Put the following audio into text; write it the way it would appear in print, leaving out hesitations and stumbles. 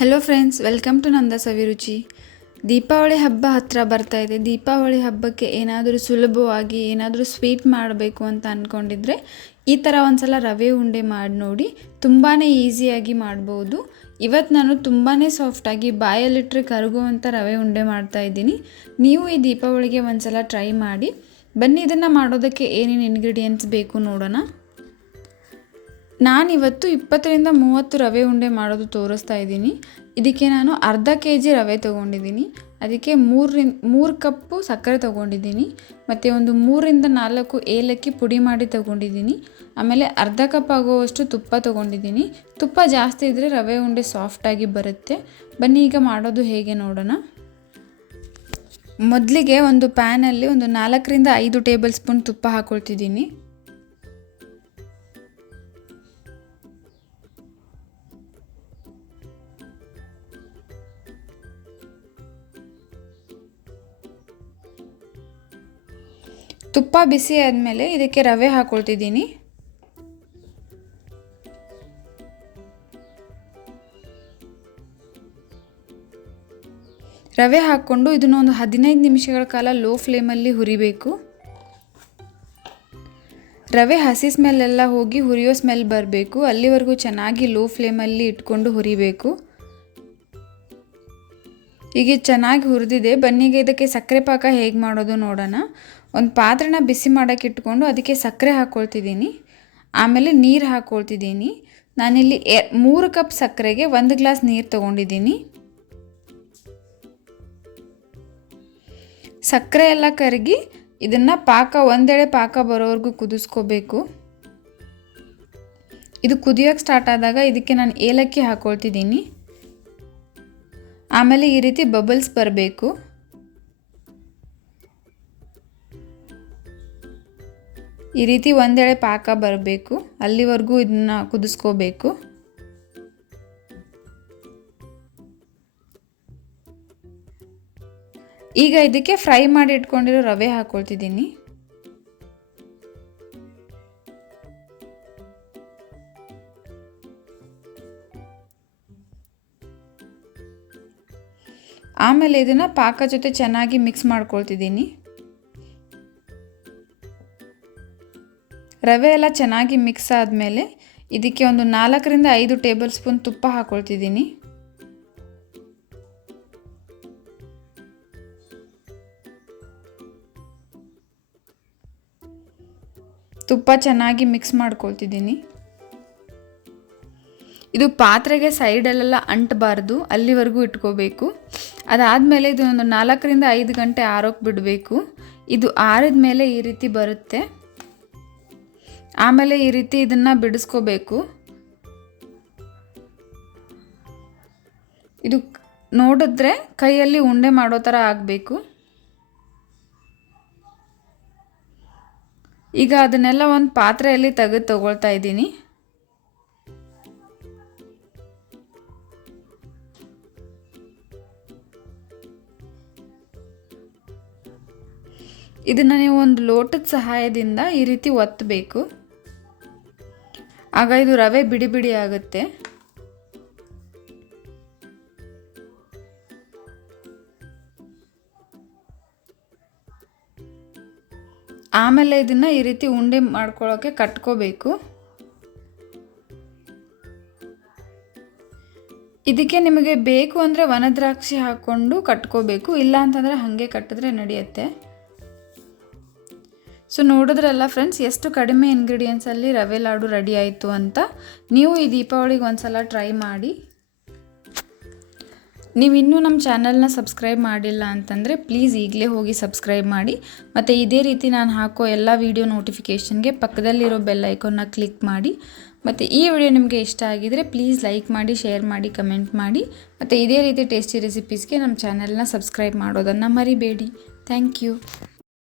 Hello friends, welcome to ನಂದ ಸವಿರುಚಿ. ದೀಪಾವಳಿ ಹಬ್ಬ ಹತ್ತಿರ ಬರ್ತಾ ಇದೆ. ದೀಪಾವಳಿ ಹಬ್ಬಕ್ಕೆ ಏನಾದರೂ ಸುಲಭವಾಗಿ ಏನಾದರೂ ಸ್ವೀಟ್ ಮಾಡಬೇಕು ಅಂತ ಅಂದ್ಕೊಂಡಿದ್ರೆ ಈ ಥರ ಒಂದು ಸಲ ರವೆ ಉಂಡೆ ಮಾಡಿ ನೋಡಿ. ತುಂಬಾ ಈಸಿಯಾಗಿ ಮಾಡ್ಬೋದು. ಇವತ್ತು ನಾನು ತುಂಬಾ ಸಾಫ್ಟಾಗಿ ಬಾಯಲ್ಲಿಟ್ಟರೆ ಕರಗುವಂಥ ರವೆ ಉಂಡೆ ಮಾಡ್ತಾಯಿದ್ದೀನಿ. ನೀವು ಈ ದೀಪಾವಳಿಗೆ ಒಂದು ಸಲ ಟ್ರೈ ಮಾಡಿ. ಬನ್ನಿ, ಇದನ್ನು ಮಾಡೋದಕ್ಕೆ ಏನೇನು ಇಂಗ್ರೀಡಿಯೆಂಟ್ಸ್ ಬೇಕು ನೋಡೋಣ. ನಾನಿವತ್ತು 20-30 ರವೆ ಉಂಡೆ ಮಾಡೋದು ತೋರಿಸ್ತಾ ಇದ್ದೀನಿ. ಇದಕ್ಕೆ ನಾನು ಅರ್ಧ ಕೆಜಿ ರವೆ ತೊಗೊಂಡಿದ್ದೀನಿ. ಅದಕ್ಕೆ 3 ಕಪ್ಪು ಸಕ್ಕರೆ ತೊಗೊಂಡಿದ್ದೀನಿ. ಮತ್ತು ಒಂದು 3-4 ಏಲಕ್ಕಿ ಪುಡಿ ಮಾಡಿ ತೊಗೊಂಡಿದ್ದೀನಿ. ಆಮೇಲೆ ಅರ್ಧ ಕಪ್ ಆಗುವಷ್ಟು ತುಪ್ಪ ತೊಗೊಂಡಿದ್ದೀನಿ. ತುಪ್ಪ ಜಾಸ್ತಿ ಇದ್ದರೆ ರವೆ ಉಂಡೆ ಸಾಫ್ಟಾಗಿ ಬರುತ್ತೆ. ಬನ್ನಿ ಈಗ ಮಾಡೋದು ಹೇಗೆ ನೋಡೋಣ. ಮೊದಲಿಗೆ ಒಂದು ಪ್ಯಾನಲ್ಲಿ ಒಂದು 4-5 ಟೇಬಲ್ ಸ್ಪೂನ್ ತುಪ್ಪ ಹಾಕ್ಕೊಳ್ತಿದ್ದೀನಿ. ತುಪ್ಪ ಬಿಸಿ ಆದಮೇಲೆ ಇದಕ್ಕೆ ರವೆ ಹಾಕ್ಕೊಳ್ತಿದ್ದೀನಿ. ರವೆ ಹಾಕ್ಕೊಂಡು ಇದನ್ನು ಒಂದು 15 ನಿಮಿಷಗಳ ಕಾಲ ಲೋ ಫ್ಲೇಮಲ್ಲಿ ಹುರಿಬೇಕು. ರವೆ ಹಸಿ ಸ್ಮೆಲ್ಲೆಲ್ಲ ಹೋಗಿ ಹುರಿಯೋ ಸ್ಮೆಲ್ ಬರಬೇಕು. ಅಲ್ಲಿವರೆಗೂ ಚೆನ್ನಾಗಿ ಲೋ ಫ್ಲೇಮಲ್ಲಿ ಇಟ್ಕೊಂಡು ಹುರಿಬೇಕು. ಈಗ ಚೆನ್ನಾಗಿ ಹುರಿದಿದೆ. ಬನ್ನಿಗೆ ಇದಕ್ಕೆ ಸಕ್ಕರೆ ಪಾಕ ಹೇಗೆ ಮಾಡೋದು ನೋಡೋಣ. ಒಂದು ಪಾತ್ರೆನ ಬಿಸಿ ಮಾಡೋಕ್ಕೆ ಇಟ್ಕೊಂಡು ಅದಕ್ಕೆ ಸಕ್ಕರೆ ಹಾಕ್ಕೊಳ್ತಿದ್ದೀನಿ. ಆಮೇಲೆ ನೀರು ಹಾಕ್ಕೊಳ್ತಿದ್ದೀನಿ. ನಾನಿಲ್ಲಿ 3 ಕಪ್ ಸಕ್ಕರೆಗೆ 1 ಗ್ಲಾಸ್ ನೀರು ತೊಗೊಂಡಿದ್ದೀನಿ. ಸಕ್ಕರೆ ಎಲ್ಲ ಕರಗಿ ಇದನ್ನು ಒಂದೆಡೆ ಪಾಕ ಬರೋವರೆಗೂ ಕುದಿಸ್ಕೋಬೇಕು. ಇದು ಕುದಿಯೋಕ್ಕೆ ಸ್ಟಾರ್ಟ್ ಆದಾಗ ಇದಕ್ಕೆ ನಾನು ಏಲಕ್ಕಿ ಹಾಕ್ಕೊಳ್ತಿದ್ದೀನಿ. ಆಮೇಲೆ ಈ ರೀತಿ ಬಬಲ್ಸ್ ಬರಬೇಕು. ಈ ರೀತಿ ಒಂದೆಡೆ ಪಾಕ ಬರಬೇಕು. ಅಲ್ಲಿವರೆಗೂ ಇದನ್ನ ಕುದಿಸ್ಕೋಬೇಕು. ಈಗ ಇದಕ್ಕೆ ಫ್ರೈ ಮಾಡಿ ಇಟ್ಕೊಂಡಿರೋ ರವೆ ಹಾಕ್ಕೊಳ್ತಿದ್ದೀನಿ. ಆಮೇಲೆ ಇದನ್ನು ಪಾಕ ಜೊತೆ ಚೆನ್ನಾಗಿ ಮಿಕ್ಸ್ ಮಾಡ್ಕೊಳ್ತಿದ್ದೀನಿ. ರವೆ ಎಲ್ಲ ಚೆನ್ನಾಗಿ ಮಿಕ್ಸ್ ಆದಮೇಲೆ ಇದಕ್ಕೆ ಒಂದು 4-5 ಟೇಬಲ್ ಸ್ಪೂನ್ ತುಪ್ಪ ಹಾಕ್ಕೊಳ್ತಿದ್ದೀನಿ. ತುಪ್ಪ ಚೆನ್ನಾಗಿ ಮಿಕ್ಸ್ ಮಾಡ್ಕೊಳ್ತಿದ್ದೀನಿ. ಇದು ಪಾತ್ರೆಗೆ ಸೈಡಲ್ಲೆಲ್ಲ ಅಂಟಬಾರ್ದು, ಅಲ್ಲಿವರೆಗೂ ಇಟ್ಕೋಬೇಕು. ಅದಾದಮೇಲೆ ಇದು ಒಂದು 4-5 ಗಂಟೆ ಆರೋಕ್ಕೆ ಬಿಡಬೇಕು. ಇದು ಆರಿದ ಮೇಲೆ ಈ ರೀತಿ ಬರುತ್ತೆ. ಆಮೇಲೆ ಈ ರೀತಿ ಇದನ್ನು ಬಿಡಿಸ್ಕೋಬೇಕು. ಇದು ನೋಡಿದ್ರೆ ಕೈಯಲ್ಲಿ ಉಂಡೆ ಮಾಡೋ ಥರ ಆಗಬೇಕು. ಈಗ ಅದನ್ನೆಲ್ಲ ಒಂದು ಪಾತ್ರೆಯಲ್ಲಿ ತಗೊಳ್ತಾ ಇದ್ದೀನಿ. ಇದನ್ನು ನೀವು ಒಂದು ಲೋಟದ ಸಹಾಯದಿಂದ ಈ ರೀತಿ ಒತ್ತಬೇಕು. ಆಗ ಇದು ರವೆ ಬಿಡಿ ಬಿಡಿ ಆಗುತ್ತೆ. ಆಮೇಲೆ ಇದನ್ನು ಈ ರೀತಿ ಉಂಡೆ ಮಾಡ್ಕೊಳ್ಳೋಕ್ಕೆ ಕಟ್ಕೋಬೇಕು. ಇದಕ್ಕೆ ನಿಮಗೆ ಬೇಕು ಅಂದರೆ ವನದ್ರಾಕ್ಷಿ ಹಾಕ್ಕೊಂಡು ಕಟ್ಕೋಬೇಕು. ಇಲ್ಲ ಅಂತಂದರೆ ಹಾಗೆ ಕಟ್ಟಿದ್ರೆ ನಡೆಯುತ್ತೆ. ಸೊ ನೋಡಿದ್ರಲ್ಲ ಫ್ರೆಂಡ್ಸ್, ಎಷ್ಟು ಕಡಿಮೆ ಇಂಗ್ರೀಡಿಯೆಂಟ್ಸಲ್ಲಿ ರವೆ ಲಾಡು ರೆಡಿ ಆಯಿತು ಅಂತ. ನೀವು ಈ ದೀಪಾವಳಿಗೆ ಒಂದು ಸಲ ಟ್ರೈ ಮಾಡಿ. ನೀವು ಇನ್ನೂ ನಮ್ಮ ಚಾನಲ್ನ ಸಬ್ಸ್ಕ್ರೈಬ್ ಮಾಡಿಲ್ಲ ಅಂತಂದರೆ ಪ್ಲೀಸ್ ಈಗಲೇ ಹೋಗಿ ಸಬ್ಸ್ಕ್ರೈಬ್ ಮಾಡಿ. ಮತ್ತು ಇದೇ ರೀತಿ ನಾನು ಹಾಕೋ ಎಲ್ಲ ವೀಡಿಯೋ ನೋಟಿಫಿಕೇಷನ್ಗೆ ಪಕ್ಕದಲ್ಲಿರೋ ಬೆಲ್ ಐಕಾನ್ನ ಕ್ಲಿಕ್ ಮಾಡಿ. ಮತ್ತು ಈ ವಿಡಿಯೋ ನಿಮಗೆ ಇಷ್ಟ ಆಗಿದರೆ ಪ್ಲೀಸ್ ಲೈಕ್ ಮಾಡಿ, ಶೇರ್ ಮಾಡಿ, ಕಮೆಂಟ್ ಮಾಡಿ. ಮತ್ತು ಇದೇ ರೀತಿ ಟೇಸ್ಟಿ ರೆಸಿಪೀಸ್ಗೆ ನಮ್ಮ ಚಾನಲ್ನ ಸಬ್ಸ್ಕ್ರೈಬ್ ಮಾಡೋದನ್ನು ಮರಿಬೇಡಿ. Thank you.